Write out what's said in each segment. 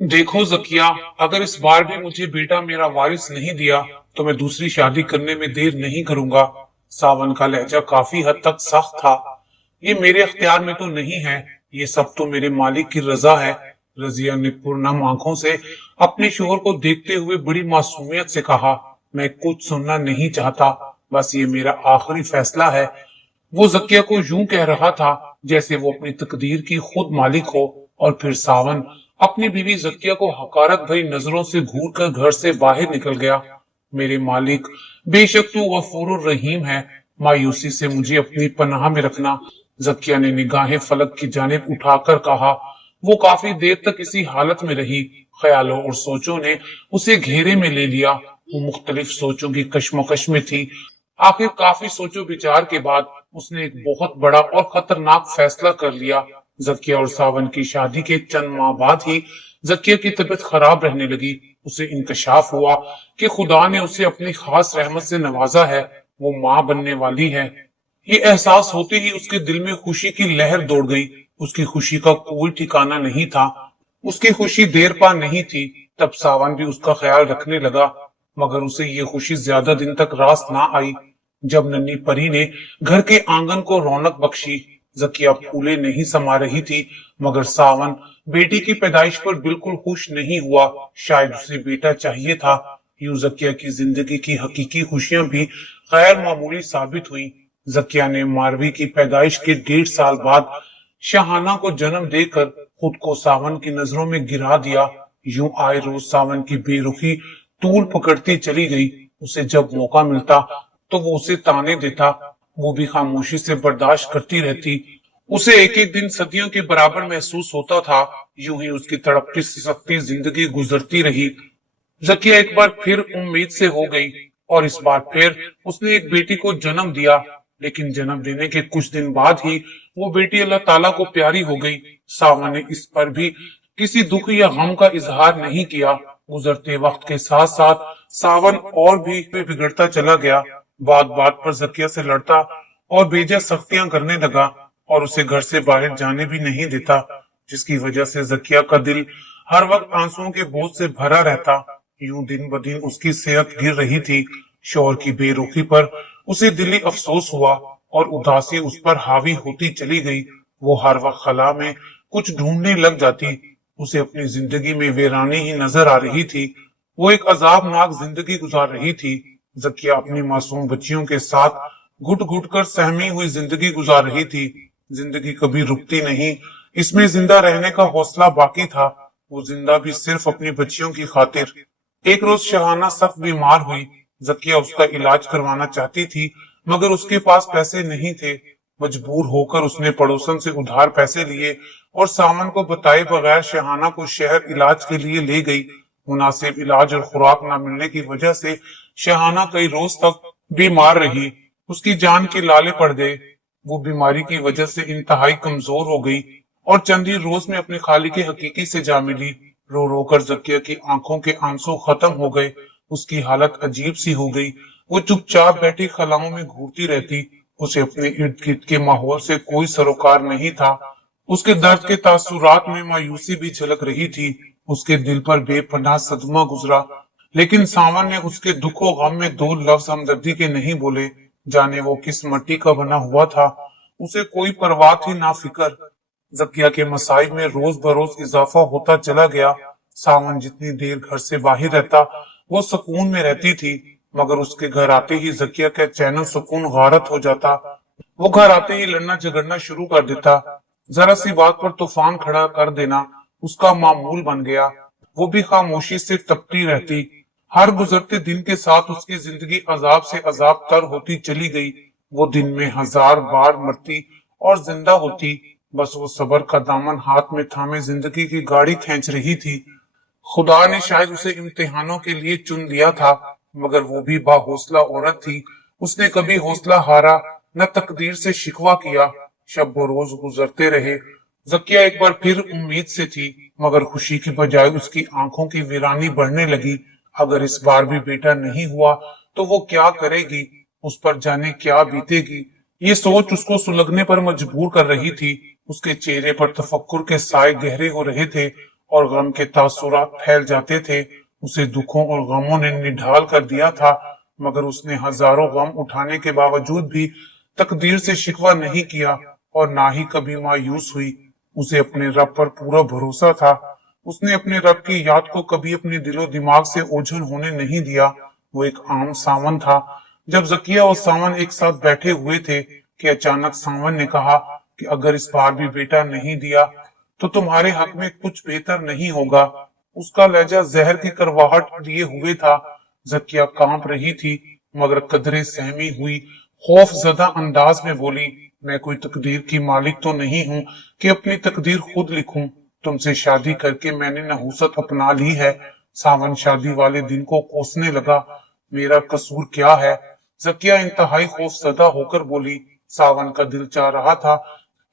देखो जकिया, अगर इस बार भी मुझे बेटा मेरा वारिस नहीं दिया तो मैं दूसरी शादी करने में देर नहीं करूंगा। सावन का लहजा काफी हद तक सख्त था। ये मेरे अख्तियार में तो नहीं है, ये सब तो मेरे मालिक की रजा है। रजिया ने पुरनम आंखों से अपने शोहर को देखते हुए बड़ी मासूमियत से कहा, मैं कुछ सुनना नहीं चाहता, बस ये मेरा आखिरी फैसला है। वो जकिया को यूं कह रहा था जैसे वो अपनी तकदीर की खुद मालिक हो। और फिर सावन अपनी बीवी जकिया को हकारत भरी नजरों से घूर कर घर से बाहर निकल गया। मेरे मालिक, बेशक तू गफूरुर रहीम है, मायूसी से मुझे अपनी पनाह में रखना। जकिया ने निगाहें फलक की जानिब उठाकर कहा। वो काफी देर तक इसी हालत में रही। ख्यालों और सोचों ने उसे घेरे में ले लिया। वो मुख्तलिफ सोचों की कश्मकश में थी। आखिर काफी सोचो विचार के बाद उसने एक बहुत बड़ा और खतरनाक फैसला कर लिया। जकिया और सावन की शादी के चंद माह बाद ही जकिया की तबीयत खराब रहने लगी। उसे इंकशाफ हुआ कि खुदा ने उसे अपनी खास रहमत से नवाजा है, वो माँ बनने वाली है। ये एहसास होते ही उसके दिल में खुशी की लहर दौड़ गई। उसकी खुशी का कोई ठिकाना नहीं था। उसकी खुशी देर पा नहीं थी। तब सावन भी उसका ख्याल रखने लगा, मगर उसे ये खुशी ज्यादा दिन तक रास ना आई। जब नन्ही परी ने घर के आंगन को रौनक बख्शी, जकिया फूले नहीं समा रही थी, मगर सावन बेटी की पैदाइश पर बिल्कुल खुश नहीं हुआ। शायद उसे बेटा चाहिए था। यूं जकिया की जिंदगी की हकीकी खुशियां भी गैर मामूली साबित हुई। जकिया ने मारवी की पैदाइश के 1.5 साल बाद शाहाना को जन्म देकर खुद को सावन की नजरों में गिरा दिया। यूं आए रोज सावन की बेरुखी तूल पकड़ती चली गई। उसे जब मौका मिलता तो वो उसे ताने देता, वो भी खामोशी से बर्दाश्त करती रहती। उसे एक एक दिन सदियों के बराबर महसूस होता था। यूं ही उसकी तड़पती सिसकती जिंदगी गुजरती रही। जकिया एक बार फिर उम्मीद से हो गई और इस बार फिर उसने एक बेटी को जन्म दिया। लेकिन जन्म देने के कुछ दिन बाद ही वो बेटी अल्लाह ताला को प्यारी हो गई। सावन ने इस पर भी किसी दुख या गम का इजहार नहीं किया। गुजरते वक्त के साथ साथ सावन और भी बिगड़ता चला गया। बात बात पर जकिया से लड़ता और बेजा सख्तियां करने लगा और उसे घर से बाहर जाने भी नहीं देता, जिसकी वजह से जकिया का दिल हर वक्त आंसुओं के बोझ से भरा रहता। यूं दिन ब दिन उसकी सेहत गिर रही थी। शोहर की बेरुखी पर उसे दिली अफसोस हुआ और उदासी उस पर हावी होती चली गई। वो हर वक्त खला में कुछ ढूंढने लग जाती। उसे अपनी जिंदगी में वीरानी ही नजर आ रही थी। वो एक अजाबनाक जिंदगी गुजार रही थी। जकिया अपनी मासूम बच्चियों के साथ घुट घुट कर सहमी हुई जिंदगी गुजार रही थी। जिंदगी कभी रुकती नहीं, इसमें जिंदा रहने का हौसला बाकी था। वो जिंदा भी सिर्फ अपनी बच्चियों की खातिर। एक रोज शहाना सख्त बीमार हुई। जकिया उसका इलाज करवाना चाहती थी, मगर उसके पास पैसे नहीं थे। मजबूर होकर उसने पड़ोसन से उधार पैसे लिए और सावन को बताए बगैर शहाना को शहर इलाज के लिए ले गई। मुनासिब इलाज और खुराक न मिलने की वजह से शहाना कई रोज तक बीमार रही। उसकी जान के लाले पड़ गए। वो बीमारी की वजह से इंतहाई कमजोर हो गई और चंद ही रोज में अपने खालिक हकीकी से जा मिली। रो रो कर जकिया की आंखों के आंसू खत्म हो गए। उसकी हालत अजीब सी हो गई। वो चुपचाप बैठी खलाओं में घूरती रहती। उसे अपने इर्द गिर्द के माहौल से कोई सरोकार नहीं था। उसके दर्द के तासुरात में मायूसी भी झलक रही थी। उसके दिल पर बेपनाह सदमा गुजरा, लेकिन सावन ने उसके दुखों गम में 2 लफ्ज हमदर्दी के नहीं बोले। जाने वो किस मट्टी का बना हुआ था। उसे कोई परवाह थी ना फिक्र। जकिया के मसाइब में रोज बरोज इजाफा होता चला गया। सावन जितनी देर घर से बाहर रहता वो सुकून में रहती थी, मगर उसके घर आते ही जकिया का चैन सुकून गारत हो जाता। वो घर आते ही लड़ना झगड़ना शुरू कर देता। जरा सी बात पर तूफान खड़ा कर देना उसका मामूल बन गया। वो भी खामोशी से तपती रहती। हर गुजरते दिन के साथ उसकी जिंदगी अजाब से अजाब तर होती चली गई। वो दिन में 1000 बार मरती और जिंदा होती। बस वो सबर का दामन हाथ में थामे जिंदगी की गाड़ी खींच रही थी। खुदा ने शायद उसे इम्तिहानों के लिए चुन लिया था, मगर वो भी बाहौसला औरत थी। उसने कभी हौसला हारा न तकदीर से शिकवा किया। शब व रोज गुजरते रहे। जकिया एक बार फिर उम्मीद से थी, मगर खुशी की बजाय उसकी आंखों की वीरानी बढ़ने लगी। अगर इस बार भी बेटा नहीं हुआ तो वो क्या करेगी, उस पर जाने क्या बीतेगी। ये सोच उसको सुलगने पर मजबूर कर रही थी। उसके चेहरे पर तफक्कुर के साए गहरे हो रहे थे और गम के तासुरात फैल जाते थे। उसे दुखों और गमों ने निढाल कर दिया था, मगर उसने हजारों गम उठाने के बावजूद भी तकदीर से शिकवा नहीं किया और ना ही कभी मायूस हुई। उसे अपने रब पर पूरा भरोसा था। उसने अपने रब की याद को कभी अपने दिलो दिमाग से ओझल होने नहीं दिया। वो एक आम सावन था। जब जकिया और सावन एक साथ बैठे हुए थे कि अचानक सावन ने कहा कि अगर इस बार भी बेटा नहीं दिया तो तुम्हारे हक में कुछ बेहतर नहीं होगा। उसका लहजा जहर की करवाहट लिए हुए था। जकिया कांप रही थी, मगर कदरे सहमी हुई खौफ ज़दा अंदाज में बोली, मैं कोई तकदीर की मालिक तो नहीं हूँ कि अपनी तकदीर खुद लिखूं। तुमसे शादी करके मैंने नहुसत अपना ली है। सावन शादी वाले दिन को कोसने लगा, मेरा कसूर क्या है? जकिया इंतहाई खौफजदा होकर बोली। सावन का दिल चाह रहा था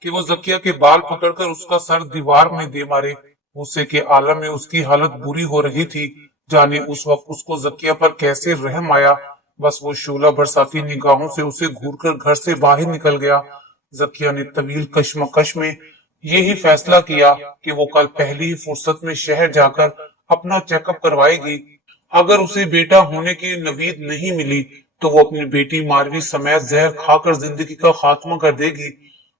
कि वो जकिया के बाल पकड़कर उसका सर दीवार में दे मारे। गुस्से के आलम में उसकी हालत बुरी हो रही थी। जाने उस वक्त उसको जकिया पर कैसे रहम आया। बस वो शोला बरसाती निगाहों से उसे घूरकर घर से बाहर निकल गया। जकिया ने तवील कश्मकश में यही फैसला किया कि वो कल पहली ही फुर्सत में शहर जाकर अपना चेकअप करवाएगी। अगर उसे बेटा होने की नवीद नहीं मिली तो वो अपनी बेटी मारवी समेत जहर खाकर जिंदगी का खात्मा कर देगी।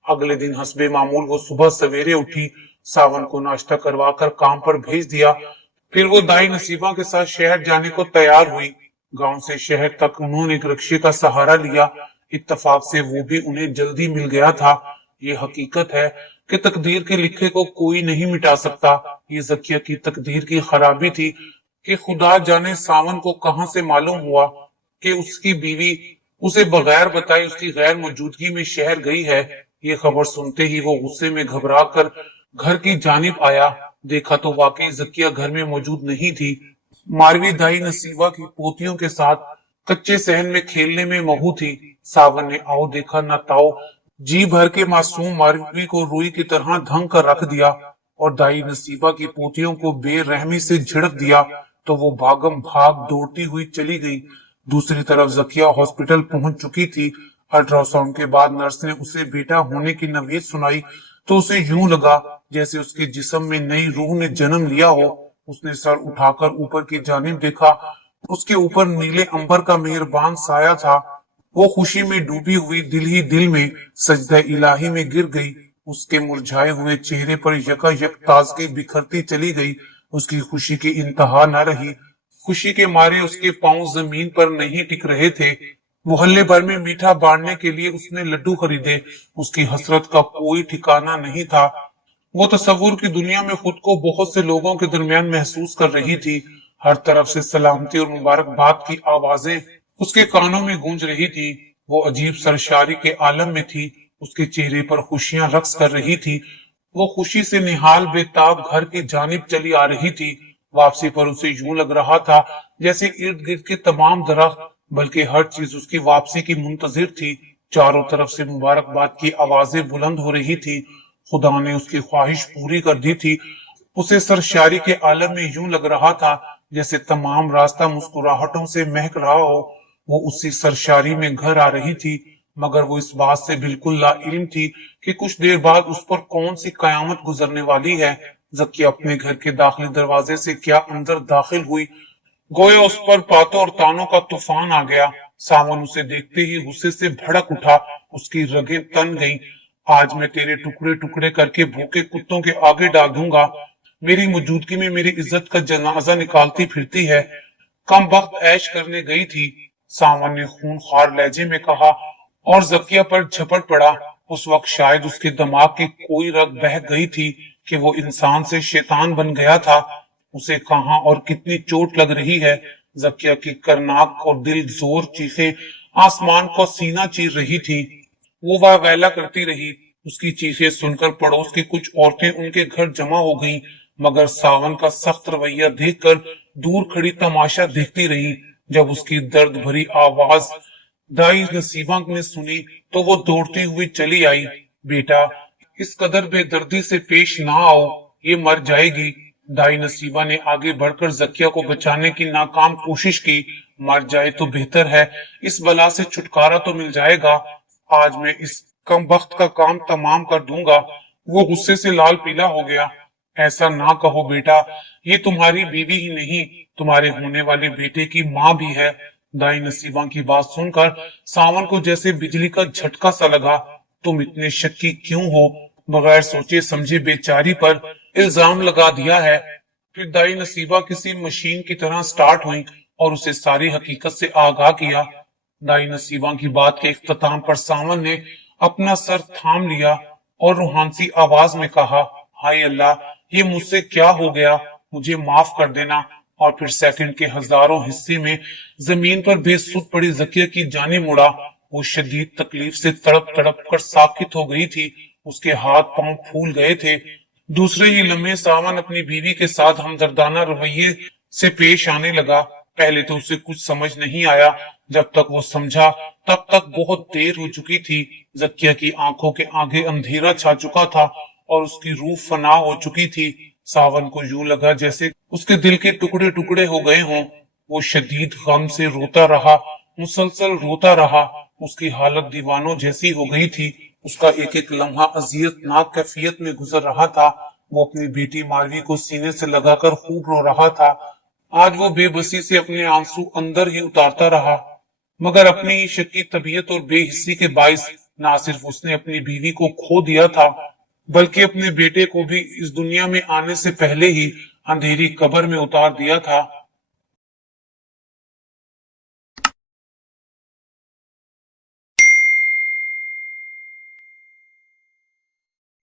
अगले दिन हस्बे मामूल वो सुबह सवेरे उठी, सावन को नाश्ता करवाकर काम पर भेज दिया। फिर वो दाई नसीबा के साथ शहर जाने को तैयार हुई। गांव से शहर तक उन्होंने एक रिक्शे का सहारा लिया। इत्तफाक से वो भी उन्हें जल्दी मिल गया था। ये हकीकत है कि तकदीर के लिखे को कोई नहीं मिटा सकता। ये जकिया की तकदीर की खराबी थी कि खुदा जाने सावन को कहां से मालूम हुआ कि उसकी बीवी उसे बगैर बताए उसकी गैर मौजूदगी में शहर गई है। ये खबर सुनते ही वो गुस्से में घबरा कर घर की जानिब आया। देखा तो वाकई जकिया घर में मौजूद नहीं थी। मारवी दाई नसीबा की पोतियों के साथ कच्चे सहन में खेलने में महू थी। सावन ने आओ देखा न ताओ जी भर के मासूम मारवी को रुई की तरह धंग कर रख दिया और दाई नसीबा की पोतियों को बेरहमी से झिड़क दिया तो वो भागम भाग दौड़ती हुई चली गई। दूसरी तरफ जकिया हॉस्पिटल पहुंच चुकी थी। अल्ट्रासाउंड के बाद नर्स ने उसे बेटा होने की नवीद सुनाई तो उसे यूं लगा जैसे उसके जिस्म में नई रूह ने जन्म लिया हो। उसने सर उठाकर ऊपर की जानिब देखा। उसके ऊपर नीले अंबर का मेहरबान साया था। वो खुशी में डूबी हुई दिल ही दिल में सजदा इलाही में गिर गई। उसके मुरझाए हुए चेहरे पर यकायक ताजगी बिखरती चली गई। उसकी खुशी की इंतहा न रही। खुशी के मारे उसके पांव जमीन पर नहीं टिक रहे थे। मोहल्ले भर में मीठा बांटने के लिए उसने लड्डू खरीदे। उसकी हसरत का कोई ठिकाना नहीं था। वो तस्वुर की दुनिया में खुद को बहुत से लोगों के दरमियान महसूस कर रही थी। हर तरफ से सलामती और मुबारकबाद की आवाजें उसके कानों में गूंज रही थी। वो अजीब सरशारी के आलम में थी। उसके चेहरे पर खुशियां रक्स कर रही थी। वो खुशी से निहाल बेताब घर की जानिब चली आ रही थी। वापसी पर उसे यूं लग रहा था जैसे इर्द गिर्द के तमाम दरख्त बल्कि हर चीज उसकी वापसी की मुंतजिर थी। चारों तरफ से मुबारकबाद की आवाजें बुलंद हो रही थी। खुदा ने उसकी ख्वाहिश पूरी कर दी थी। उसे सरशारी के आलम में यूं लग रहा था जैसे तमाम रास्ता मुस्कुराहटों से महक रहा हो। वो उसी सरशारी में घर आ रही थी, मगर वो इस बात से बिल्कुल लाइल्म थी कि कुछ देर बाद उस पर कौन सी कयामत गुजरने वाली है। जकिया अपने घर के दाखिली दरवाजे से क्या अंदर दाखिल हुई, गोया उस पर बातों और तानों का तूफान आ गया। सावन उसे देखते ही गुस्से से भड़क उठा। उसकी रगें तन गईं। आज मैं तेरे टुकड़े टुकड़े करके भूखे कुत्तों के आगे डाल दूंगा। मेरी मौजूदगी में मेरी इज्जत का जनाजा निकालती फिरती है। कम वक्त ऐश करने गई थी, सावन ने खूनखार लहजे में कहा और जकिया पर झपट पड़ा। उस वक्त शायद उसके दिमाग की कोई रग बह गई थी कि वो इंसान से शैतान बन गया था। उसे कहां और कितनी चोट लग रही है। जकिया की करनाक और दिल जोर चीखें आसमान को सीना चीर रही थी। वो वाहवाला करती रही। उसकी चीखें सुनकर पड़ोस की कुछ औरतें उनके घर जमा हो गईं, मगर सावन का सख्त रवैया देखकर दूर खड़ी तमाशा देखती रही। जब उसकी दर्द भरी आवाज दाई नसीबा ने सुनी तो वो दौड़ती हुई चली आई। बेटा, इस कदर बेदर्दी से पेश ना आओ, ये मर जाएगी। दाई नसीबा ने आगे बढ़कर जकिया को बचाने की नाकाम कोशिश की। मर जाए तो बेहतर है, इस बला से छुटकारा तो मिल जाएगा। आज मैं इस कम वक्त का काम तमाम कर दूंगा। वो गुस्से से लाल पीला हो गया। ऐसा ना कहो बेटा, ये तुम्हारी बीवी ही नहीं, तुम्हारे होने वाले बेटे की माँ भी है। दाई नसीबा की बात सुनकर सावन को जैसे बिजली का झटका सा लगा। तुम इतने शक्की क्यों हो? बगैर सोचे समझे बेचारी पर इल्जाम लगा दिया है। फिर दाई नसीबा किसी मशीन की तरह स्टार्ट हुई और उसे सारी हकीकत से आगाह किया। दाई नसीबा की बात के इख्तिताम पर सावन ने अपना सर थाम लिया और रूहानी आवाज में कहा, हाय अल्लाह, ये मुझसे क्या हो गया, मुझे माफ कर देना। और फिर सेकंड के हजारों हिस्से में जमीन पर बेसुध पड़ी जकिया की जाने मुड़ा। वो शदीद तकलीफ से तड़प तड़प कर साकित हो गई थी, उसके हाथ पांव फूल गए थे। दूसरे ही लम्हे सावन अपनी बीवी के साथ हमदर्दाना रवैये से पेश आने लगा। पहले तो उसे कुछ समझ नहीं आया, जब तक वो समझा तब तक बहुत देर हो चुकी थी। जकिया की आंखों के आगे अंधेरा छा चुका था और उसकी रूह फना हो चुकी थी। सावन को यूं लगा जैसे उसके दिल के टुकड़े टुकड़े हो गए हों। वो शदीद गम से रोता रहा, मुसलसल रोता रहा। उसकी हालत दीवानों जैसी हो गई थी। उसका एक एक लम्हा अजियतनाक कैफियत में गुजर रहा था। वो अपनी बेटी मारवी को सीने से लगाकर खूब रो रहा था। आज वो बेबसी से अपने आंसू अंदर ही उतारता रहा, मगर अपनी ही शक्की तबीयत और बेहिस्सी के बाइस ना सिर्फ उसने अपनी बीवी को खो दिया था, बल्कि अपने बेटे को भी इस दुनिया में आने से पहले ही अंधेरी कब्र में उतार दिया था।